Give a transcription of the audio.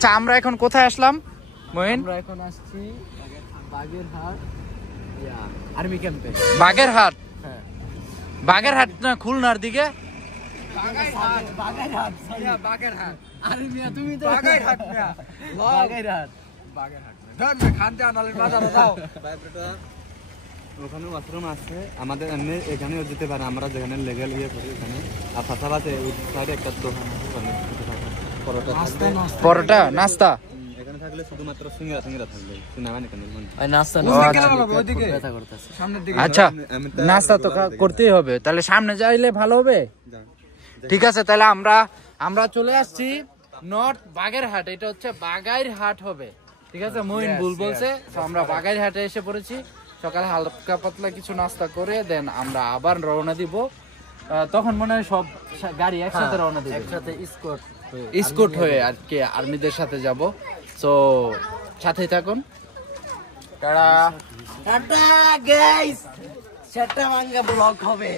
আচ্ছা আমরা এখন কোথায় আসলাম মহিন? আমরা এখন আসছি বাগেরহাট আর্মি ক্যাম্পে। বাগেরহাট? হ্যাঁ বাগেরহাট না খুলনার দিকে? বাগেরহাট আরে মিয়া তুমি তো বাগেরহাট মিয়া বাগেরহাট ধর না খানতে আনালের বাজারে যাও। ওখানে ওয়াশরুম আছে আমাদের, এমনি এখানেও যেতে পারে, আমরা যেখানে লেগাল ইয়ে করি ওখানে। আর পাশাপাশি ওই সাইডে একটা দোকান আছে, ওখানে পরোটা থাকবে, পরোটা নাস্তা। এখানে থাকলে শুধুমাত্র সিঙ্গারা থাকবে, সিনেমা এখানে নাস্তা ওইদিকে ব্যথা করতেছে সামনের দিকে। আচ্ছা নাস্তা তো করতেই হবে, তাহলে সামনে যাইলে ভালো হবে। ঠিক আছে তাহলে আমরা চলে আসছি নর্থ বাগেরহাট। এটা হচ্ছে বাগাইরহাট হবে, ঠিক আছে? মহিন ভুল বলছে। তো আমরা বাগাইরহাটে এসে পড়েছি। সকালে হালকা পাতলা কিছু নাস্তা করে দেন আমরা আবার রওনা দিব। তখন মনে হয় সব গাড়ি একসাথে রওনা দিব, একসাথে স্কট হয়ে আর কি আর্মিদের সাথে যাব। সো সাথেই থাকুন। টাটা গাইস, সেটা মাঙ্গা ব্লগ হবে।